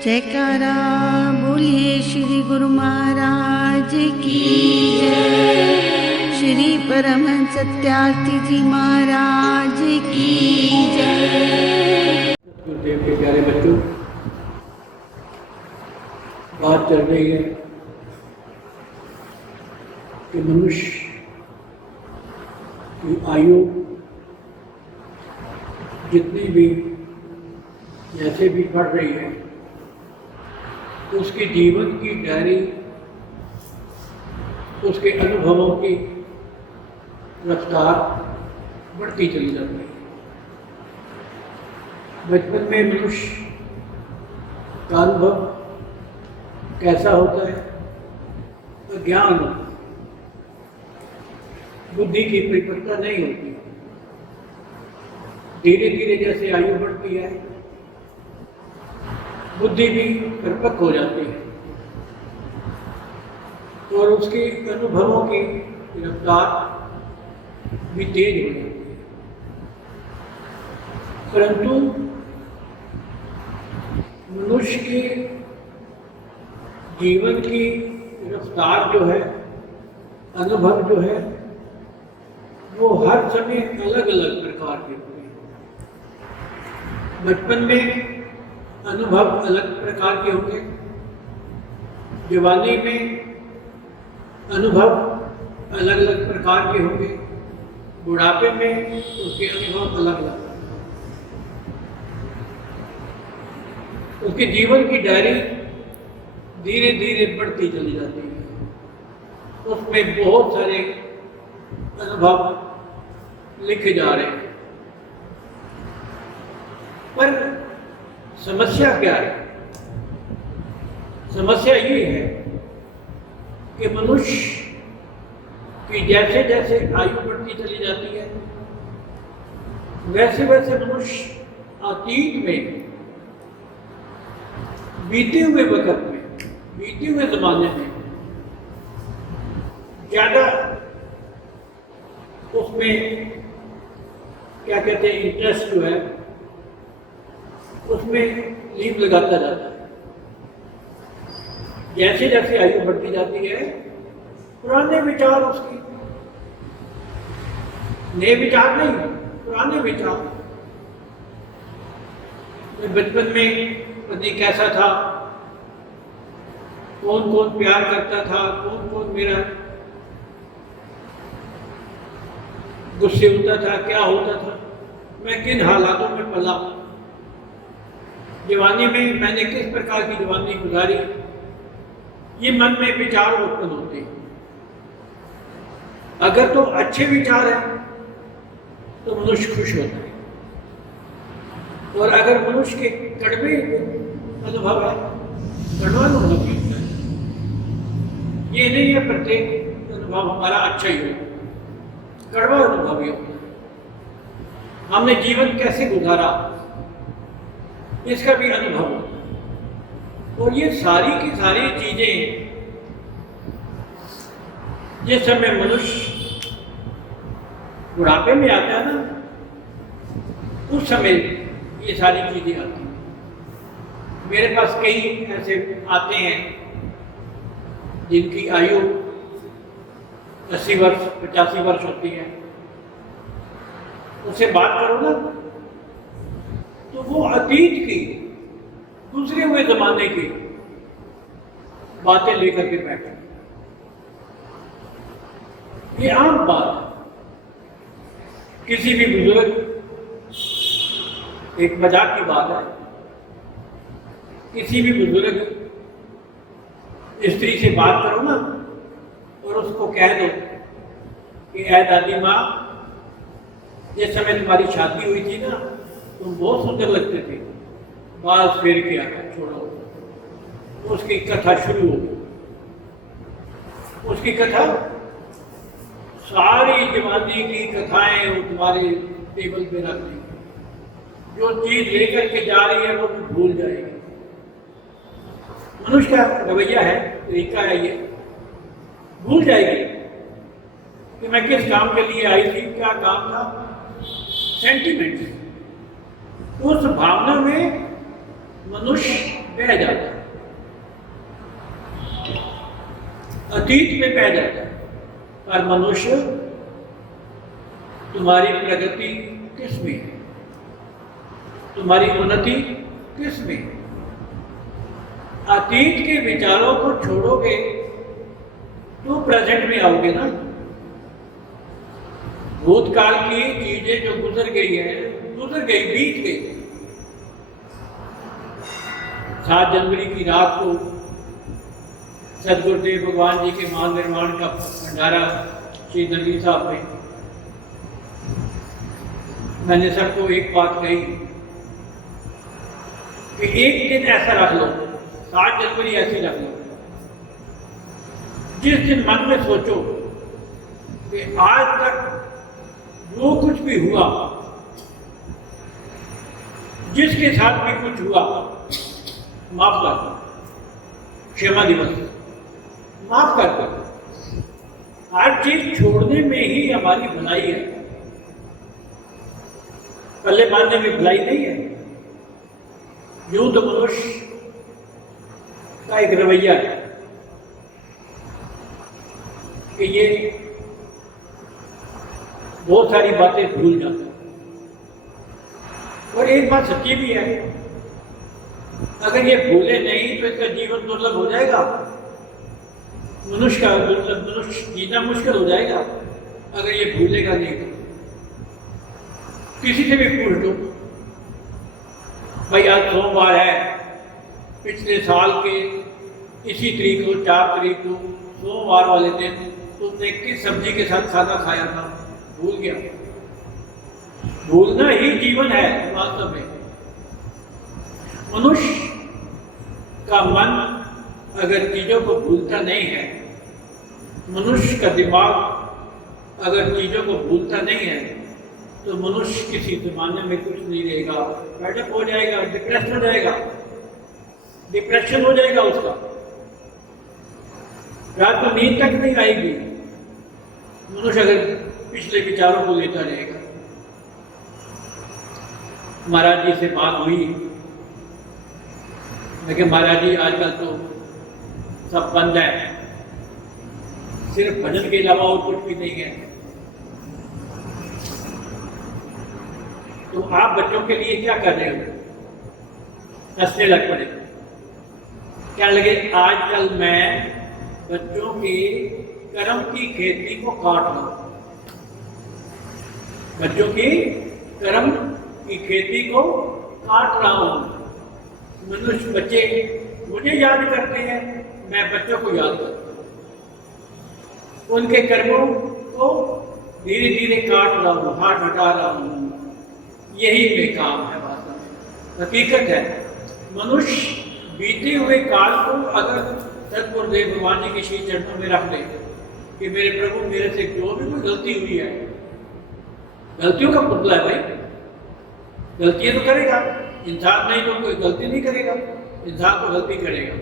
जयकारा बोलिए श्री गुरु महाराज की जय। श्री परमहंस सत्यार्थी जी महाराज की जय। गुरुदेव के प्यारे बच्चों, बात चल रही है कि मनुष्य की आयु जितनी भी जैसे भी बढ़ रही है, उसके जीवन की डायरी, उसके अनुभवों की रफ्तार बढ़ती चली जाती है। बचपन में मनुष्य का अनुभव कैसा होता है? अज्ञान, बुद्धि की परिपक्वता नहीं होती। धीरे धीरे जैसे आयु बढ़ती है, बुद्धि भी परिपक्व हो जाती है और उसके अनुभवों की रफ्तार भी तेज हो जाती है। परंतु मनुष्य के जीवन की रफ्तार जो है, अनुभव जो है, वो हर समय अलग अलग प्रकार के होते हैं। बचपन में अनुभव अलग प्रकार के होंगे, जवानी में अनुभव अलग अलग प्रकार के होंगे, बुढ़ापे में उसके अनुभव अलग अलग। उसके जीवन की डायरी धीरे धीरे बढ़ती चली जाती है। उसमें बहुत सारे अनुभव लिखे जा रहे हैं। पर समस्या क्या है? समस्या ये है कि मनुष्य की जैसे जैसे आयु बढ़ती चली जाती है, वैसे वैसे मनुष्य अतीत में, बीते हुए वक्त में, बीते हुए जमाने में ज़्यादा उसमें क्या कहते हैं, इंटरेस्ट जो है उसमें लीप लगाता जाता है। जैसे जैसे आयु बढ़ती जाती है, पुराने विचार उसके, नए विचार नहीं, पुराने विचार। बचपन में पति कैसा था, कौन कौन प्यार करता था, कौन कौन मेरा गुस्से होता था, क्या होता था, मैं किन हालातों में पला, जवानी में मैंने किस प्रकार की जवानी गुजारी, ये मन में विचार उत्पन्न होते हैं। अगर तो अच्छे विचार हैं तो मनुष्य खुश होता है, और अगर मनुष्य के कड़वे अनुभव है, कड़वा अनुभव होता है। ये नहीं है प्रत्येक अनुभव हमारा अच्छा ही हो, कड़वा अनुभव ही होता है। हमने जीवन कैसे गुजारा, इसका भी अनुभव होता है। और ये सारी की सारी चीजें जिस समय मनुष्य बुढ़ापे में आता है ना, उस समय ये सारी चीजें आती हैं। मेरे पास कई ऐसे आते हैं जिनकी आयु 80 वर्ष 85 वर्ष होती है। उससे बात करो ना, तो वो अतीत की, गुजरे हुए जमाने की बातें लेकर के बैठे। ये आम बात है। किसी भी बुजुर्ग, एक मजाक की बात है, किसी भी बुजुर्ग स्त्री से बात करो ना और उसको कह दो कि ऐ दादी माँ, जिस समय तुम्हारी शादी हुई थी ना, तुम बहुत सुंदर लगते थे, बाल फेर के आकर छोड़ो, उसकी कथा शुरू हो गई। उसकी कथा, सारी जवानी की कथाएं वो तुम्हारे टेबल पे रख देंगे। जो चीज लेकर के जा रही है वो भी भूल जाएगी। मनुष्य का रवैया है, तरीका है, ये भूल जाएगी कि मैं किस काम के लिए आई थी, क्या काम था। सेंटिमेंट, उस भावना में मनुष्य बह जाता है, अतीत में बह जाता है। पर मनुष्य, तुम्हारी प्रगति किस में है? तुम्हारी उन्नति किस में है? अतीत के विचारों को छोड़ोगे तो प्रेजेंट में आओगे ना। भूतकाल की चीजें जो गुजर गई है, गुजर गई, बीत गई। 7 जनवरी की रात को सदगुरुदेव भगवान जी के महानिर्वाण का भंडारा श्री दरबार साहब में मैंने सबको एक बात कही कि एक दिन ऐसा रख लो, 7 जनवरी ऐसी रख लो, जिस दिन मन में सोचो कि आज तक जो कुछ भी हुआ, जिसके साथ भी कुछ हुआ, माफ कर दो, क्षमा दिवस, माफ कर दो। हर चीज छोड़ने में ही हमारी भलाई है, पल्ले बांधने में भलाई नहीं है। यूं तो मनुष्य का एक रवैया है कि ये बहुत सारी बातें भूल जाता है। और एक बात सच्ची भी है, अगर ये भूले नहीं तो इसका जीवन दुर्लभ हो जाएगा। मनुष्य जीना मुश्किल हो जाएगा अगर ये भूलेगा नहीं तो। किसी से भी पूछ लो, भाई आज सोमवार है, पिछले साल के इसी तारीख को, 4 तारीख को, सोमवार वाले दिन तुमने किस सब्जी के साथ खाना खाया था? भूल गया। भूलना ही जीवन है वास्तव में। मनुष्य का मन अगर चीजों को भूलता नहीं है, मनुष्य का दिमाग अगर चीजों को भूलता नहीं है, तो मनुष्य किसी जमाने में कुछ नहीं रहेगा, बैठक हो जाएगा, डिप्रेशन हो जाएगा, डिप्रेशन हो जाएगा उसका, रात को नींद तक नहीं आएगी मनुष्य अगर पिछले विचारों को लेता रहेगा। महाराज जी से बात हुई, लेकिन महाराज जी आजकल तो सब बंद है, सिर्फ भजन के अलावा और कुछ भी नहीं है। तो आप बच्चों के लिए क्या कर रहे हो? हंसने लग पड़े। क्या लगे आजकल मैं बच्चों के कर्म की खेती को काट रहा हूं, बच्चों की कर्म की खेती को काट रहा हूं। मनुष्य, बच्चे मुझे याद करते हैं, मैं बच्चों को याद करता हूं, उनके कर्मों को धीरे धीरे काट रहा हूं, हाथ हटा रहा हूं। यही मेरा काम है। वास्तव में हकीकत है, मनुष्य बीते हुए काल को अगर सदगुरुदेव भगवान जी के श्री चरणों में रख दे कि मेरे प्रभु, मेरे से जो भी कोई गलती हुई है, गलतियों का पुतला है भाई, गलतियां तो करेगा इंसान, नहीं तो कोई गलती नहीं करेगा। इंसान तो गलती करेगा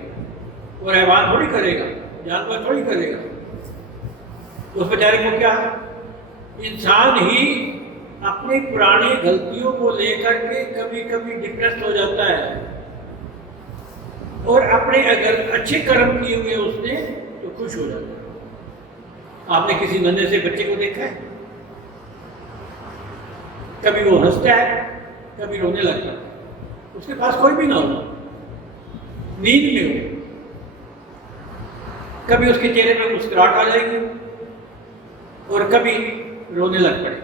और हैवान थोड़ी करेगा, जानवर थोड़ी करेगा। उस बेचारे को क्या, इंसान ही अपनी पुरानी गलतियों को लेकर के कभी कभी डिप्रेस हो जाता है, और अपने अगर अच्छे कर्म किए हुए उसने तो खुश हो जाता है। आपने किसी नन्हे से बच्चे को देखा है? कभी वो हंसता है, कभी रोने लगता है, उसके पास कोई भी ना हो, नींद में हो, कभी उसके चेहरे पे मुस्कुराहट आ जाएगी और कभी रोने लग पड़े।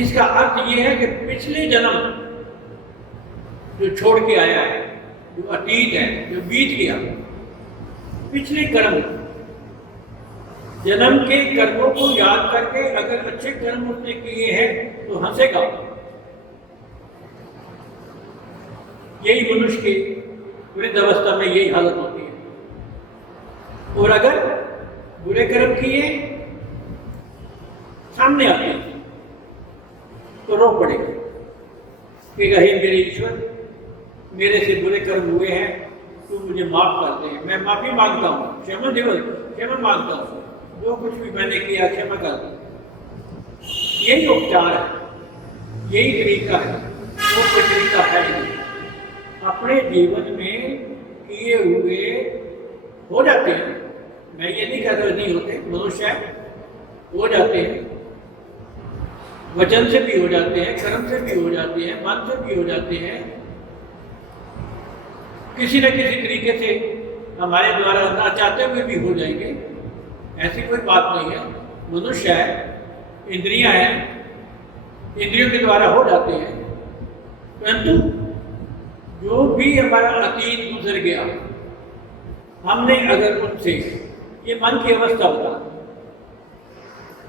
इसका अर्थ ये है कि पिछले जन्म जो छोड़ के आया है, जो अतीत है, जो बीत गया, पिछले कर्म, जन्म के कर्मों को याद करके अगर अच्छे कर्म उसने किए हैं तो हंसेगा। यही मनुष्य की वृद्धावस्था में यही हालत होती है। और अगर बुरे कर्म किए सामने आते हैं तो रो पड़ेगा कि हे मेरे ईश्वर, मेरे से बुरे कर्म हुए हैं, तू मुझे माफ कर दे, मैं माफी मांगता हूँ, क्षमा दिवस, क्षमा मांगता हूँ, जो कुछ भी मैंने किया क्षमा कर दे। यही उपचार है, यही तरीका है, वो कोई तरीका है नहीं। अपने जीवन में किए हुए हो जाते हैं। मैं ये नहीं कह रहा नहीं होते, मनुष्य हो जाते हैं, वचन से भी हो जाते हैं, कर्म से भी हो जाते हैं, मन से भी हो जाते हैं, किसी न किसी तरीके से हमारे द्वारा ना चाहते हुए भी हो जाएंगे। ऐसी कोई बात नहीं है। मनुष्य है, इंद्रियां हैं, इंद्रियों के द्वारा हो जाते हैं। परंतु जो भी हमारा अतीत गुजर गया, हमने अगर उनसे, ये मन की अवस्था बता,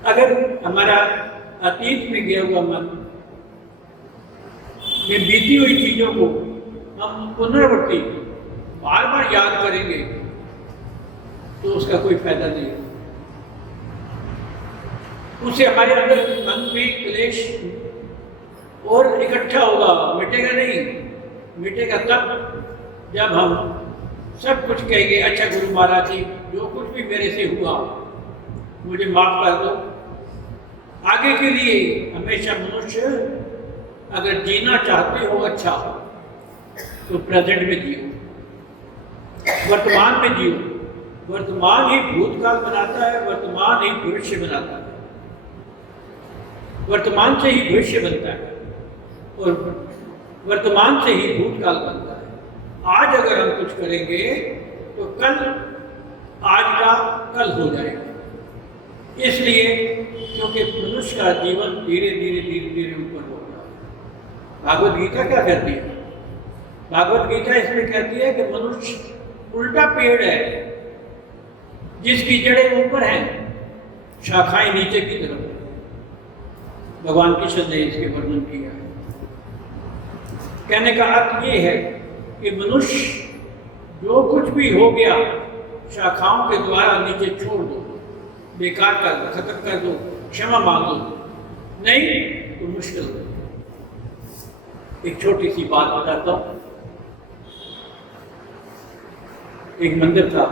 अगर हमारा अतीत में गया हुआ मन में बीती हुई चीजों को हम पुनरावृत्ति बार बार याद करेंगे तो उसका कोई फायदा नहीं है। उससे हमारे अंदर मन में क्लेश और इकट्ठा होगा, मिटेगा नहीं। मिटेगा तब जब हम सब कुछ कहेंगे, अच्छा गुरु महाराज जी जो कुछ भी मेरे से हुआ मुझे माफ कर दो। आगे के लिए हमेशा मनुष्य अगर जीना चाहते हो अच्छा तो प्रेजेंट में जियो, वर्तमान में जियो। वर्तमान ही भूतकाल बनाता है, वर्तमान ही भविष्य बनाता है, वर्तमान से ही भविष्य बनता है और वर्तमान से ही भूतकाल बनता है। आज अगर हम कुछ करेंगे तो कल आज का कल हो जाएगा। इसलिए क्योंकि मनुष्य का जीवन धीरे धीरे धीरे धीरे ऊपर हो रहा है। भागवत गीता क्या कहती है? भागवत गीता इसमें कहती है कि मनुष्य उल्टा पेड़ है जिसकी जड़ें ऊपर हैं, शाखाएं नीचे की तरफ। भगवान कृष्ण ने इसके वर्णन किया है। कहने का अर्थ ये है कि मनुष्य जो कुछ भी हो गया शाखाओं के द्वारा नीचे छोड़ दो, बेकार कर दो, खत्म कर दो, क्षमा मांग दो, नहीं तो मुश्किल हो। एक छोटी सी बात बताता हूं। एक मंदिर था,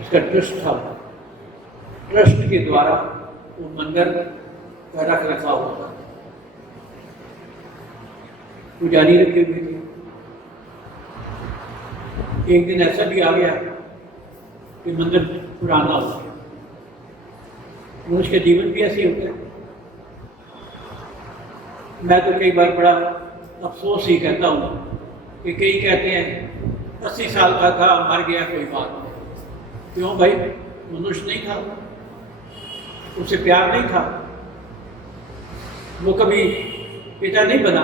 उसका ट्रस्ट था, ट्रस्ट के द्वारा वो मंदिर का रख रखाव होता, पुजारी रखे हुए थे। एक दिन ऐसा भी आ गया कि मंदिर पुराना हो गया। मनुष्य का जीवन भी ऐसे होता है। मैं तो कई बार बड़ा अफसोस ही कहता हूँ कि कई कहते हैं 80 साल का था, मर गया, कोई बात नहीं। क्यों भाई? मनुष्य नहीं था, उसे प्यार नहीं था, वो कभी पिता नहीं बना,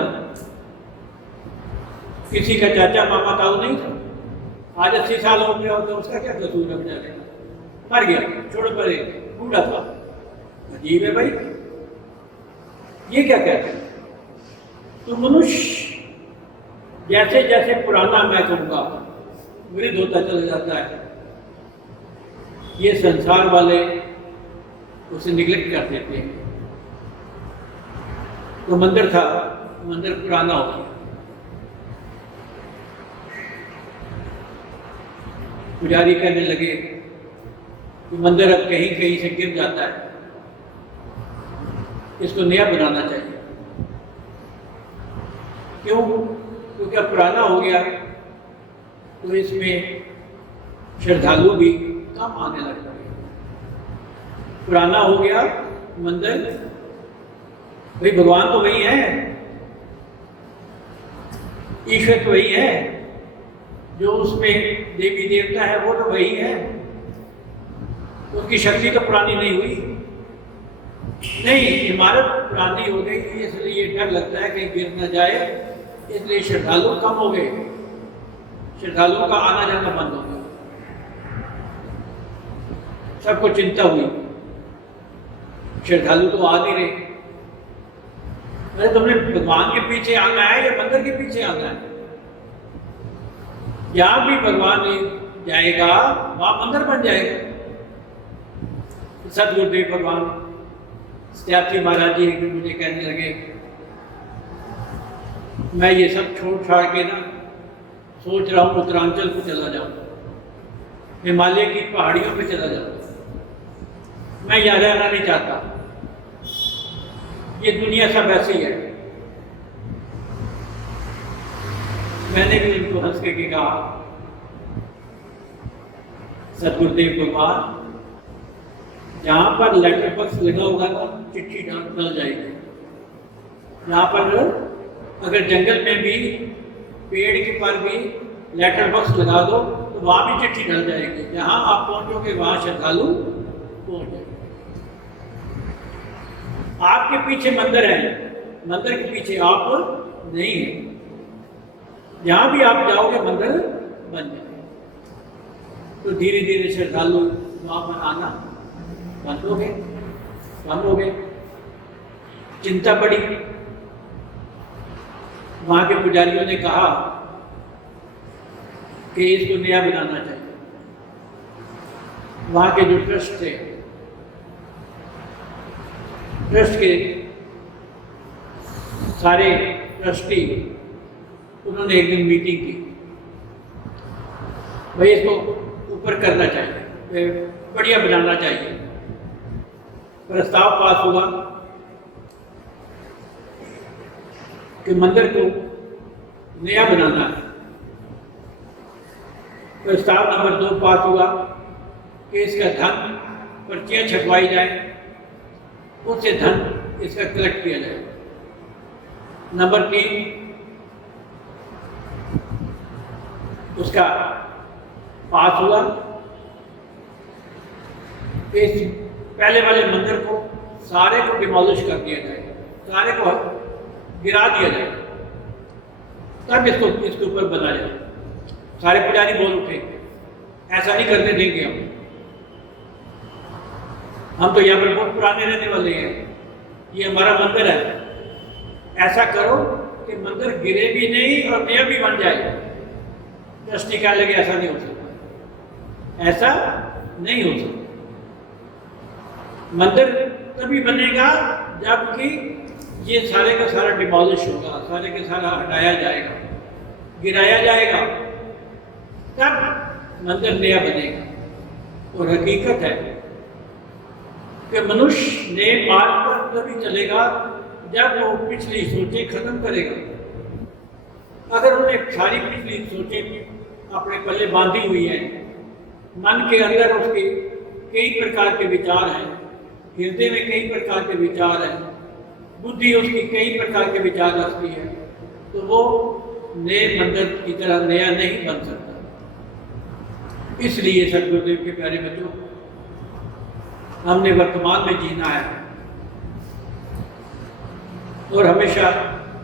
किसी का चाचा मामा ताऊ नहीं था। आज 80 साल हो गया होता, उसका क्या कसूर है? बेचारे मर गया, छोड़ परे, बूढ़ा था। अजीब है भाई, ये क्या कहते हैं? तो मनुष्य जैसे जैसे पुराना, मैं कहूँगा, वृद्ध होता चला जाता है। ये संसार वाले उसे निगलेक्ट कर देते हैं। तो मंदिर था, मंदिर पुराना हो गया, पुजारी कहने लगे कि मंदिर अब कहीं कहीं से गिर जाता है, इसको नया बनाना चाहिए। क्यों? क्योंकि अब पुराना हो गया तो इसमें श्रद्धालु भी कम आने लग गए। पुराना हो गया मंदिर, भाई भगवान तो वही है, ईश्वर तो वही है, जो उसमें देवी देवता है वो तो वही है, उसकी शक्ति तो पुरानी नहीं हुई। नहीं, इमारत पुरानी हो गई, इसलिए डर लगता है कहीं गिर न जाए, इसलिए श्रद्धालु कम हो गए, श्रद्धालुओं का आना जाना बंद हो गया, सबको चिंता हुई, श्रद्धालु तो आ नहीं रहे। अरे तुमने भगवान के पीछे आना है या मंदिर के पीछे आना है? जहां भी भगवान जाएगा वहां मंदिर बन जाएगा। सदगुरुदेव भगवान सत्यार्थी महाराज जी एक दिन मुझे कहने लगे, मैं ये सब छोड़ छाड़ के ना सोच रहा हूँ उत्तरांचल को चला जाऊँ, हिमालय की पहाड़ियों पे चला जाऊँ, मैं यहाँ रहना नहीं चाहता, ये दुनिया सब ऐसी है। मैंने भी उनको हंस के कहा, सतगुरुदेव भगवान, जहाँ पर लेटर बॉक्स लगा होगा ना चिट्ठी डल जाएगी। यहाँ पर अगर जंगल में भी पेड़ के पर भी लेटर बॉक्स लगा दो तो वहाँ भी चिट्ठी डल जाएगी। जहाँ आप पहुँचोगे वहाँ श्रद्धालु पहुँच जाएंगे। आपके पीछे मंदिर है, मंदिर के पीछे आप नहीं है। जहाँ भी आप जाओगे मंदिर बन जाए। तो धीरे धीरे श्रद्धालु वहाँ पर आना बंद हो गए। चिंता पड़ी। वहाँ के पुजारियों ने कहा कि इसको नया बनाना चाहिए। वहाँ के जो ट्रस्ट थे, ट्रस्ट के सारे ट्रस्टी, उन्होंने एक दिन मीटिंग की, भाई इसको ऊपर करना चाहिए, बढ़िया बनाना चाहिए। प्रस्ताव पास हुआ कि मंदिर को नया बनाना है। प्रस्ताव नंबर 2 पास हुआ कि इसका धन पर्चियाँ छपवाई जाए, उससे धन इसका कलेक्ट किया जाए। नंबर 3 उसका पास हुआ कि इस पहले वाले मंदिर को सारे को डिमोलिश कर दिया जाए, सारे को गिरा दिया जाए, तब इसके ऊपर बना जाए। सारे पुजारी बोल उठे, ऐसा नहीं करने देंगे हम तो यहाँ पर बहुत पुराने रहने वाले हैं, ये हमारा मंदिर है। ऐसा करो कि मंदिर गिरे भी नहीं और नया भी बन जाए। ट्रस्टी कहने लगे ऐसा नहीं हो सकता, ऐसा नहीं हो सकता। मंदिर तभी बनेगा जबकि ये सारे का सारा डिमोलिश होगा, सारे का सारा हटाया जाएगा, गिराया जाएगा, तब मंदिर नया बनेगा। और हकीकत है कि मनुष्य नए मार्ग पर तभी चलेगा जब वो पिछली सोचें खत्म करेगा। अगर उन्हें सारी पिछली सोचें अपने पल्ले बांधी हुई है, मन के अंदर उसके कई प्रकार के विचार हैं, हृदय में कई प्रकार के विचार हैं, बुद्धि उसकी कई प्रकार के विचार रखती है, तो वो नए मंदिर की तरह नया नहीं बन सकता। इसलिए सतगुरुदेव के प्यारे बच्चों, हमने वर्तमान में जीना है और हमेशा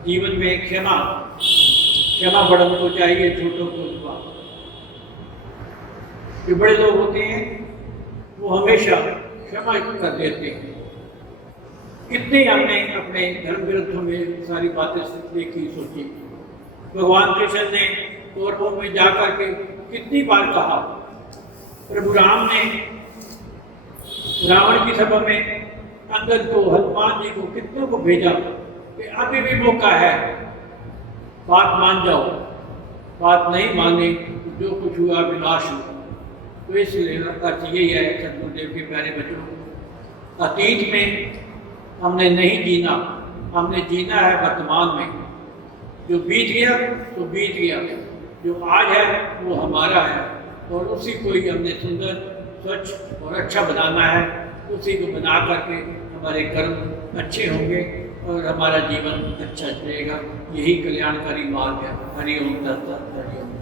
जीवन में क्षमा बड़ों को चाहिए, छोटों को दुआ। जो बड़े लोग होते हैं वो हमेशा क्षमा कर देते हैं। कितने हमने अपने धर्म ग्रंथों में सारी बातें देखी, सोची। भगवान कृष्ण ने कौरवों में जाकर के कितनी बार कहा। प्रभु राम ने रावण की सभा में अंगद को, हनुमान जी को, कितनों को भेजा कि अभी भी मौका है, बात मान जाओ। बात नहीं माने जो कुछ हुआ विनाश हुआ। तो इसलिए अर्थ यही है सतगुरुदेव के प्यारे बच्चों, अतीत में हमने नहीं जीना, हमने जीना है वर्तमान में। जो बीत गया तो बीत गया, जो आज है वो हमारा है और उसी को ही हमने सुंदर, स्वच्छ और अच्छा बनाना है। उसी को बना करके हमारे कर्म अच्छे होंगे और हमारा जीवन अच्छा चलेगा। यही कल्याणकारी मार्ग है। हरि ओम तत्सत। हरि ओम।